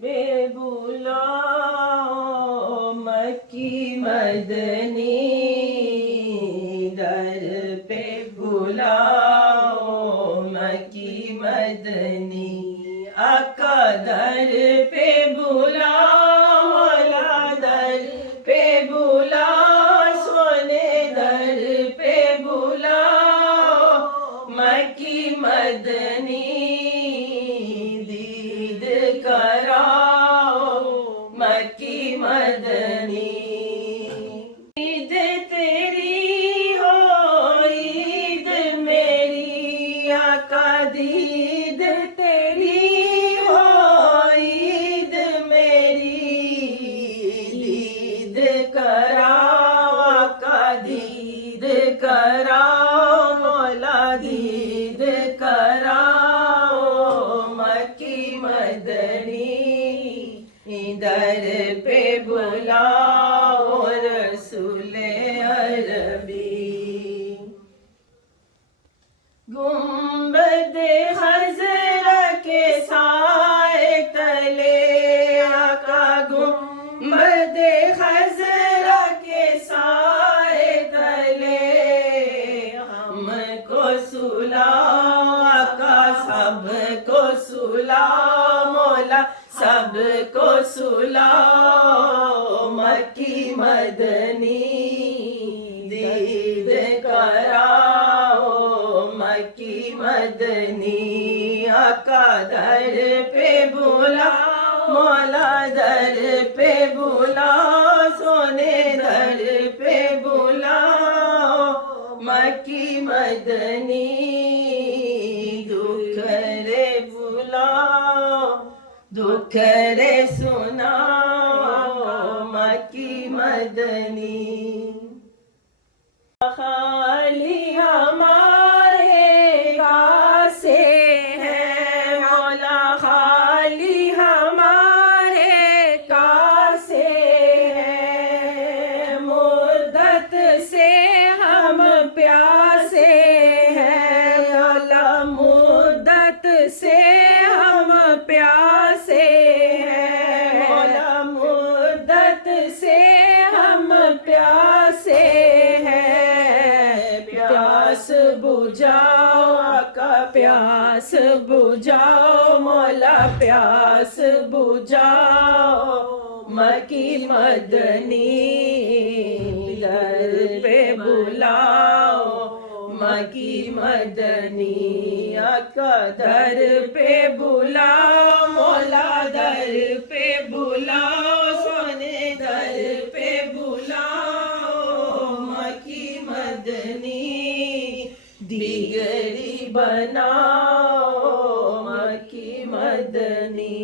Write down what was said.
پہ بلاؤ مکی مدنی، در پہ بلاؤ مکی مدنی، آقا در پہ بلاؤ، مولا در پہ بلاؤ، سونے در پہ بلاؤ مکی مدنی، دید کراؤ مکی مدنی، عید تیری ہو عید میری، آقا دید تیری ہو عید میری، دید کراؤ آقا دید کراؤ، مولا دید کراؤ مکی مدنی، در پہ بلاؤ رسول عربی، گنبد خضرا کے سائے تلے، آقا گنبد خضرا کے سائے تلے، ہم کو سلاؤ آقا سب کو سلاؤ، مولا سب کو سلاؤ مکی مدنی، دید کراؤ مکی مدنی، آقا در پہ بلاؤ، مولا در پہ بلاؤ، سونے در پہ بلاؤ مکی مدنی، دکھ رے بلاؤ دکھ رے سناؤ مکی مدنی، خالی ہمارے کاسے ہیں، مولا خالی ہمارے کاسے ہیں، مدت سے ہم پیاسے ہیں، مولا مدت سے ہم پیاسے ہیں، مولا مدت سے ہم پیاسے ہیں، پیاس بجھاؤ آقا پیاس بجھاؤ، مولا پیاس بجھاؤ مکی مدنی، در پہ بلاؤ مکی مدنی، آقا در پہ بلاؤ، مولا در پہ بلاؤ، سونے در پہ بلاؤ مکی مدنی، دیگری بناؤ مکی مدنی۔